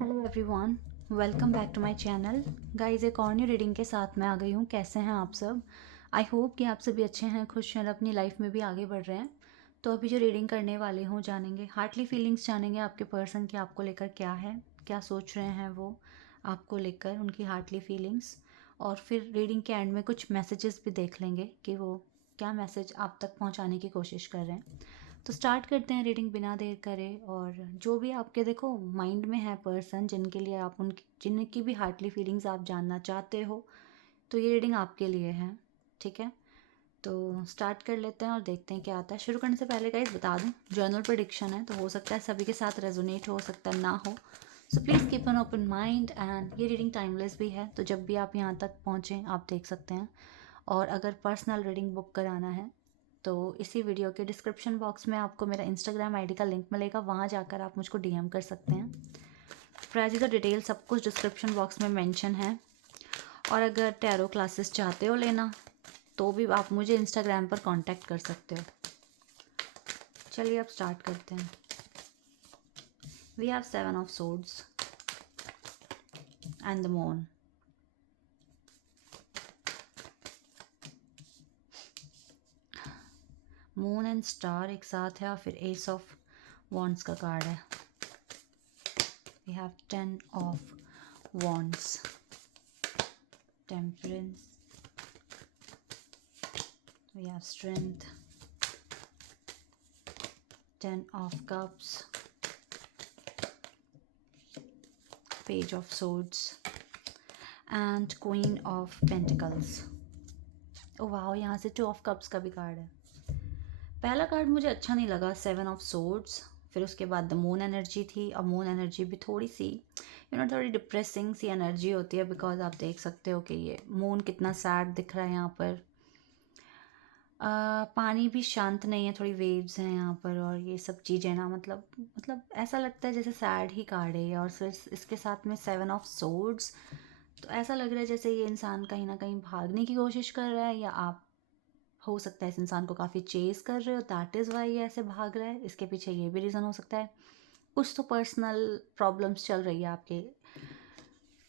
Hello everyone, welcome back to my channel. Guys, एक और new reading के साथ मैं आ गई हूँ। कैसे हैं आप सब? आई होप कि आप सभी अच्छे हैं, खुश हैं, अपनी लाइफ में भी आगे बढ़ रहे हैं। तो अभी जो रीडिंग करने वाले हूँ, जानेंगे हार्टली फीलिंग्स, जानेंगे आपके पर्सन की आपको लेकर क्या है, क्या सोच रहे हैं वो आपको लेकर, उनकी हार्टली फीलिंग्स। और फिर रीडिंग के एंड में कुछ मैसेजेस भी देख लेंगे कि वो क्या मैसेज आप तक पहुँचाने की कोशिश कर रहे हैं। तो स्टार्ट करते हैं रीडिंग बिना देर करे। और जो भी आपके देखो माइंड में है पर्सन, जिनके लिए आप उनकी जिनकी भी हार्टली फीलिंग्स आप जानना चाहते हो, तो ये रीडिंग आपके लिए है। ठीक है, तो स्टार्ट कर लेते हैं और देखते हैं क्या आता है। शुरू करने से पहले गाइस बता दूं, जर्नल प्रेडिक्शन है, तो हो सकता है सभी के साथ रेजोनेट हो सकता है ना हो। So please keep an open mind. And ये रीडिंग टाइमलेस भी है, तो जब भी आप यहाँ तक पहुँचें आप देख सकते हैं। और अगर पर्सनल रीडिंग बुक कराना है तो इसी वीडियो के डिस्क्रिप्शन बॉक्स में आपको मेरा इंस्टाग्राम आईडी का लिंक मिलेगा, वहाँ जाकर आप मुझको डीएम कर सकते हैं। प्राइस का डिटेल सब कुछ डिस्क्रिप्शन बॉक्स में मेंशन है। और अगर टैरो क्लासेस चाहते हो लेना तो भी आप मुझे इंस्टाग्राम पर कांटेक्ट कर सकते हो। चलिए अब स्टार्ट करते हैं। We have 7 of swords and the moon. Moon and star एक साथ है, और फिर एस ऑफ वॉन्ड्स का कार्ड है। We have 10 of wands, temperance, we have strength, 10 of cups, page of swords and queen of pentacles। ओ वाह, यहाँ से 2 of cups का भी कार्ड है। पहला कार्ड मुझे अच्छा नहीं लगा, 7 of swords। फिर उसके बाद द मून एनर्जी थी। अब मून एनर्जी भी थोड़ी सी थोड़ी डिप्रेसिंग सी एनर्जी होती है, बिकॉज आप देख सकते हो कि ये मून कितना सैड दिख रहा है यहाँ पर। पानी भी शांत नहीं है, थोड़ी वेव्स हैं यहाँ पर, और ये सब चीज़ें ना मतलब ऐसा लगता है जैसे सैड ही कार्ड है। और फिर इसके साथ में 7 ऑफ सोर्ड्स, तो ऐसा लग रहा है जैसे ये इंसान कहीं ना कहीं भागने की कोशिश कर रहा है, या आप हो सकता है इस इंसान को काफ़ी चेस कर रहे हो, दैट इज़ वाई ये ऐसे भाग रहा है। इसके पीछे ये भी रीज़न हो सकता है। कुछ तो पर्सनल प्रॉब्लम्स चल रही है आपके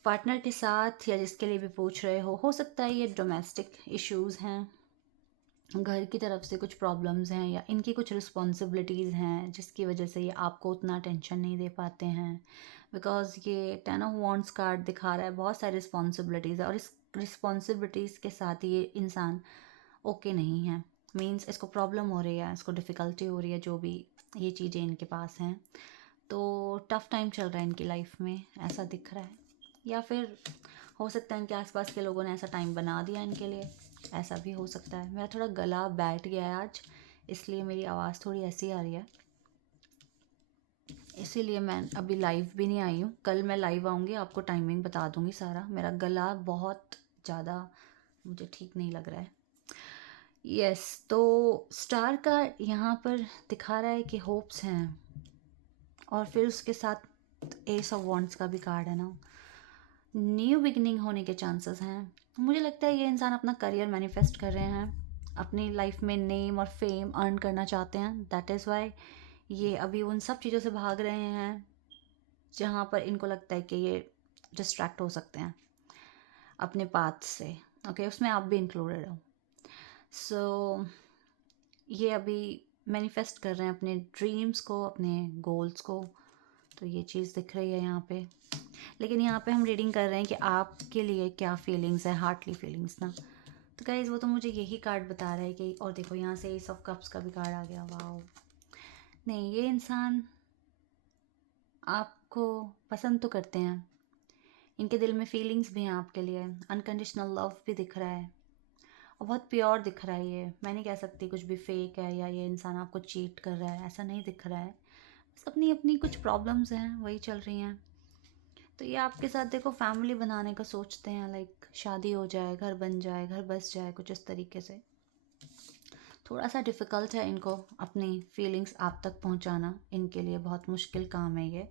पार्टनर के साथ, या जिसके लिए भी पूछ रहे हो सकता है ये डोमेस्टिक इश्यूज़ हैं, घर की तरफ से कुछ प्रॉब्लम्स हैं, या इनकी कुछ रिस्पॉन्सिबिलिटीज़ हैं जिसकी वजह से ये आपको उतना टेंशन नहीं दे पाते हैं। बिकॉज ये 10 ऑफ वॉन्ड्स कार्ड दिखा रहा है बहुत सारी रिस्पॉन्सिबिलिटीज़ है, और इस रिस्पॉन्सिबिलिटीज़ के साथ ये इंसान ओके नहीं है। मीन्स इसको प्रॉब्लम हो रही है, इसको डिफ़िकल्टी हो रही है, जो भी ये चीज़ें इनके पास हैं। तो टफ़ टाइम चल रहा है इनकी लाइफ में, ऐसा दिख रहा है। या फिर हो सकता है इनके आसपास के लोगों ने ऐसा टाइम बना दिया इनके लिए, ऐसा भी हो सकता है। मेरा थोड़ा गला बैठ गया है आज, इसलिए मेरी आवाज़ थोड़ी ऐसी आ रही है, इसीलिए मैं अभी लाइव भी नहीं आई हूँ। कल मैं लाइव आऊँगी, आपको टाइमिंग बता दूँगी सारा। मेरा गला बहुत ज़्यादा मुझे ठीक नहीं लग रहा है। यस, तो स्टार का यहाँ पर दिखा रहा है कि होप्स हैं, और फिर उसके साथ एस ऑफ वॉन्ड्स का भी कार्ड है ना, न्यू बिगिनिंग होने के चांसेस हैं। मुझे लगता है ये इंसान अपना करियर मैनिफेस्ट कर रहे हैं, अपनी लाइफ में नेम और फेम अर्न करना चाहते हैं। दैट इज़ वाई ये अभी उन सब चीज़ों से भाग रहे हैं जहाँ पर इनको लगता है कि ये डिस्ट्रैक्ट हो सकते हैं अपने पाथ से। ओके, उसमें आप भी इंक्लूडेड हो। सो ये अभी मैनिफेस्ट कर रहे हैं अपने ड्रीम्स को, अपने गोल्स को। तो ये चीज़ दिख रही है यहाँ पे। लेकिन यहाँ पे हम रीडिंग कर रहे हैं कि आपके लिए क्या फीलिंग्स है, हार्टली फीलिंग्स ना। तो गाइज वो तो मुझे यही कार्ड बता रहा है कि, और देखो यहाँ से एस ऑफ कप्स का भी कार्ड आ गया। वाओ, नहीं, ये इंसान आपको पसंद तो करते हैं, इनके दिल में फीलिंग्स भी हैं आपके लिए, अनकंडीशनल लव भी दिख रहा है, और बहुत प्योर दिख रहा है। ये मैं नहीं कह सकती कुछ भी फेक है, या ये इंसान आपको चीट कर रहा है, ऐसा नहीं दिख रहा है। बस अपनी अपनी कुछ प्रॉब्लम्स हैं, वही चल रही हैं। तो ये आपके साथ देखो फैमिली बनाने का सोचते हैं, लाइक शादी हो जाए, घर बन जाए, घर बस जाए, कुछ इस तरीके से। थोड़ा सा डिफ़िकल्ट है इनको अपनी फीलिंग्स आप तक पहुंचाना, इनके लिए बहुत मुश्किल काम है ये।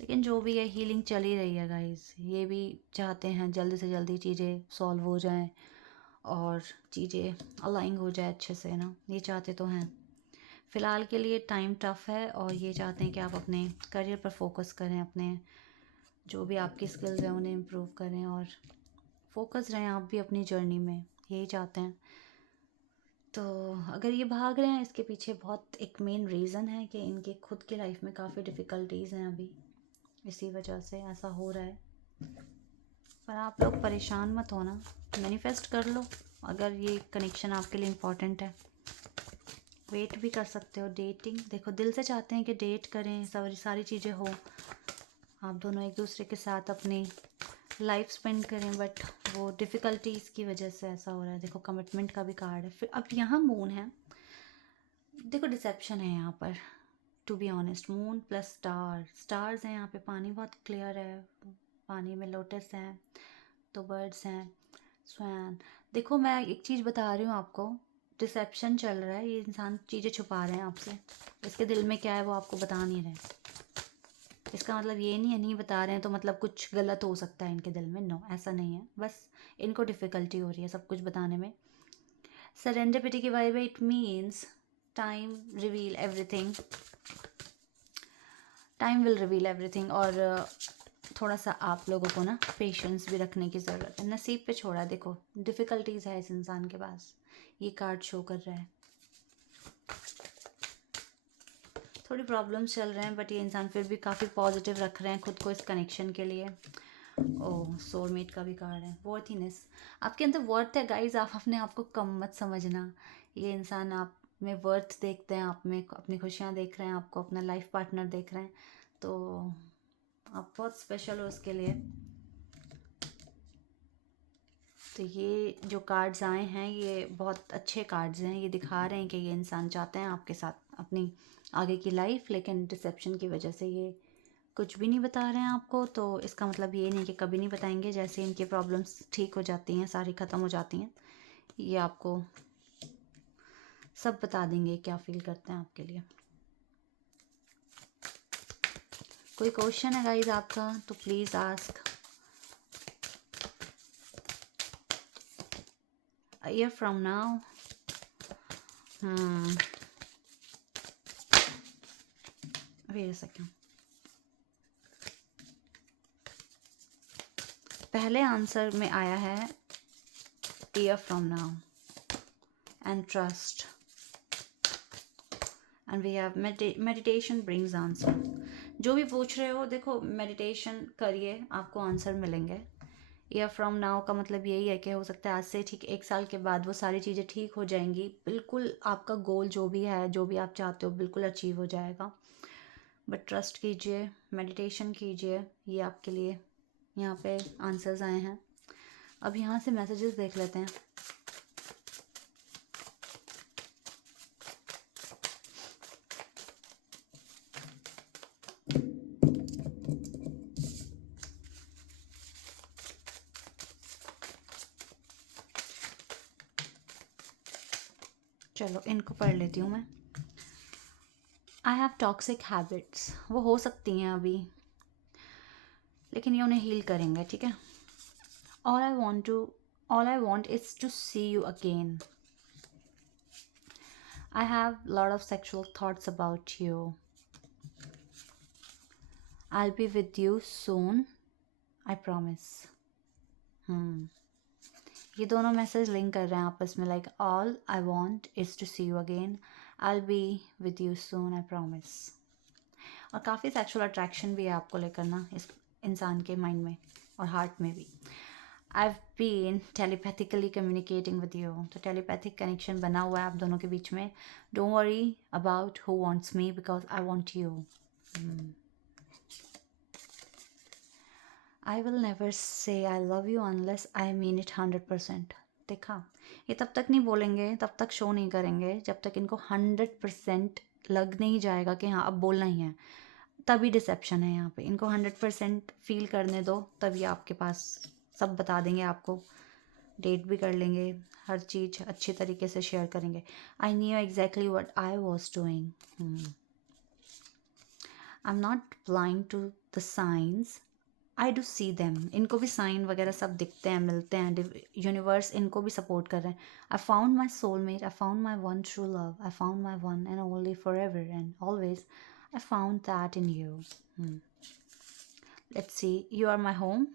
लेकिन जो भी है, हीलिंग चल ही रही है गाइस। ये भी चाहते हैं जल्दी से जल्दी चीज़ें सॉल्व हो जाएं, और चीज़ें अलाइंग हो जाए अच्छे से ना, ये चाहते तो हैं। फ़िलहाल के लिए टाइम टफ़ है, और ये चाहते हैं कि आप अपने करियर पर फोकस करें, अपने जो भी आपकी स्किल्स हैं उन्हें इम्प्रूव करें और फोकस रहें आप भी अपनी जर्नी में, यही चाहते हैं। तो अगर ये भाग रहे हैं इसके पीछे बहुत एक मेन रीज़न है कि इनके खुद की लाइफ में काफ़ी डिफ़िकल्टीज़ हैं अभी, इसी वजह से ऐसा हो रहा है। पर आप लोग परेशान मत होना, मैनिफेस्ट कर लो अगर ये कनेक्शन आपके लिए इम्पोर्टेंट है। वेट भी कर सकते हो। डेटिंग देखो, दिल से चाहते हैं कि डेट करें, सारी चीज़ें हो, आप दोनों एक दूसरे के साथ अपनी लाइफ स्पेंड करें, बट वो डिफ़िकल्टीज़ की वजह से ऐसा हो रहा है। देखो कमिटमेंट का भी कार्ड है। फिर अब यहाँ मून है, देखो डिसेप्शन है यहाँ पर। To be honest, moon plus stars हैं यहाँ पे। पानी बहुत क्लियर है, पानी में लोटस हैं, तो बर्ड्स हैं, स्वैन। देखो मैं एक चीज़ बता रही हूँ आपको, डिसेप्शन चल रहा है, ये इंसान चीज़ें छुपा रहे हैं आपसे। इसके दिल में क्या है वो आपको बता नहीं रहे। इसका मतलब ये नहीं है नहीं बता रहे हैं तो मतलब कुछ गलत हो सकता है इनके दिल में। नो, ऐसा नहीं है, बस इनको डिफ़िकल्टी हो रही है सब कुछ बताने में। सरेंडरपिटी की वाइब है, it means time reveal everything, time will reveal everything. और थोड़ा सा आप लोगों को ना पेशेंस भी रखने की ज़रूरत है। नसीब पे छोड़ा है, देखो डिफ़िकल्टीज़ है इस इंसान के पास, ये कार्ड शो कर रहा है। थोड़ी प्रॉब्लम्स चल रहे हैं, बट ये इंसान फिर भी काफ़ी पॉजिटिव रख रहे हैं खुद को इस कनेक्शन के लिए। ओह, सोलमेट का भी कार्ड है। वर्थीनेस, आपके अंदर वर्थ है गाइज, आप अपने आप को कम मत समझना। ये इंसान आप में वर्थ देखते हैं, आप में अपनी खुशियाँ देख रहे हैं, आपको अपना लाइफ पार्टनर देख रहे हैं, तो आप बहुत स्पेशल हो उसके लिए। तो ये जो कार्ड्स आए हैं ये बहुत अच्छे कार्ड्स हैं, ये दिखा रहे हैं कि ये इंसान चाहते हैं आपके साथ अपनी आगे की लाइफ, लेकिन डिसेप्शन की वजह से ये कुछ भी नहीं बता रहे हैं आपको। तो इसका मतलब ये नहीं कि कभी नहीं बताएंगे, जैसे इनकी प्रॉब्लम्स ठीक हो जाती हैं, सारी ख़त्म हो जाती हैं, ये आपको सब बता देंगे क्या फील करते हैं आपके लिए। कोई क्वेश्चन है गाइज आपका तो please ask. A year from now, wait a second. पहले आंसर में आया है year from now and trust, and we have meditation brings answer. जो भी पूछ रहे हो देखो, मेडिटेशन करिए, आपको आंसर मिलेंगे। ईयर फ्रॉम नाउ का मतलब यही है कि हो सकता है आज से ठीक 1 साल के बाद वो सारी चीज़ें ठीक हो जाएंगी, बिल्कुल आपका गोल जो भी है, जो भी आप चाहते हो, बिल्कुल अचीव हो जाएगा। बट ट्रस्ट कीजिए, मेडिटेशन कीजिए, ये आपके लिए यहाँ पे आंसर्स आए हैं। अब यहाँ से मैसेजेस देख लेते हैं। चलो इनको पढ़ लेती हूँ मैं। आई हैव टॉक्सिक हैबिट्स, वो हो सकती हैं अभी, लेकिन ये उन्हें हील करेंगे, ठीक है। All I want is to see you again. I have a lot of sexual thoughts about you. I'll be with you soon, I promise. ये दोनों मैसेज लिंक कर रहे हैं आपस में, like all I want is to see you again, I'll be with you soon, I promise. और काफ़ी sexual attraction भी है आपको लेकर ना इस इंसान के माइंड में और हार्ट में भी। I've been telepathically communicating with you. तो telepathic connection बना हुआ है आप दोनों के बीच में. Don't worry about who wants me because I want you. I will never say I love you unless I mean it 100%. देखा, ये तब तक नहीं बोलेंगे, तब तक शो नहीं करेंगे जब तक इनको 100% लग नहीं जाएगा कि हाँ अब बोलना ही है। तभी डिसेप्शन है यहाँ पे। इनको 100% फील करने दो, तभी आपके पास सब बता देंगे आपको। डेट भी कर लेंगे, हर चीज़ अच्छी तरीके से शेयर करेंगे। I knew exactly what I was doing. I am not blind to the signs, I do see them. इनको भी साइन वगैरह सब दिखते हैं, मिलते हैं, यूनिवर्स इनको भी सपोर्ट कर रहे हैं। I found my soulmate, I found my one true love, I found my one and only forever and always, I found that in you. Let's see, you are my home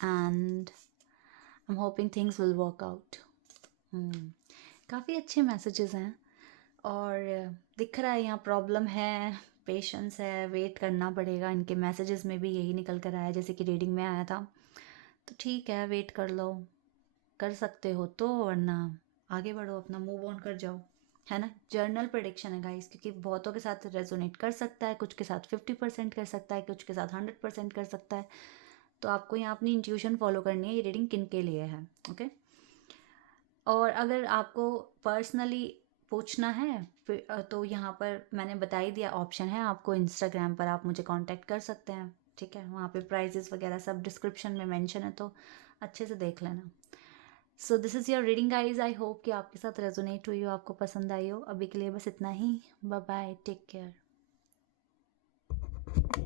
and I am hoping things will work out. काफ़ी अच्छे messages हैं और दिख रहा है यहाँ problem है, patience है, वेट करना पड़ेगा। इनके मैसेजेस में भी यही निकल कर आया जैसे कि रीडिंग में आया था। तो ठीक है, वेट कर लो, कर सकते हो तो, वरना आगे बढ़ो, अपना मूव ऑन कर जाओ, है ना। जर्नल प्रेडिक्शन है गाइस, क्योंकि बहुतों के साथ रेजोनेट कर सकता है, कुछ के साथ 50% कर सकता है, कुछ के साथ 100% कर सकता है। तो आपको यहाँ अपनी इंट्यूशन फॉलो करनी है, ये रीडिंग किन के लिए है, ओके। और अगर आपको पर्सनली पूछना है तो यहाँ पर मैंने बता ही दिया, ऑप्शन है आपको इंस्टाग्राम पर, आप मुझे कांटेक्ट कर सकते हैं, ठीक है। वहाँ पे प्राइजेस वगैरह सब डिस्क्रिप्शन में मेंशन है, तो अच्छे से देख लेना। So this is your reading guys. I hope कि आपके साथ रेजोनेट हुई हो, आपको पसंद आई हो। अभी के लिए बस इतना ही। Bye bye, take care.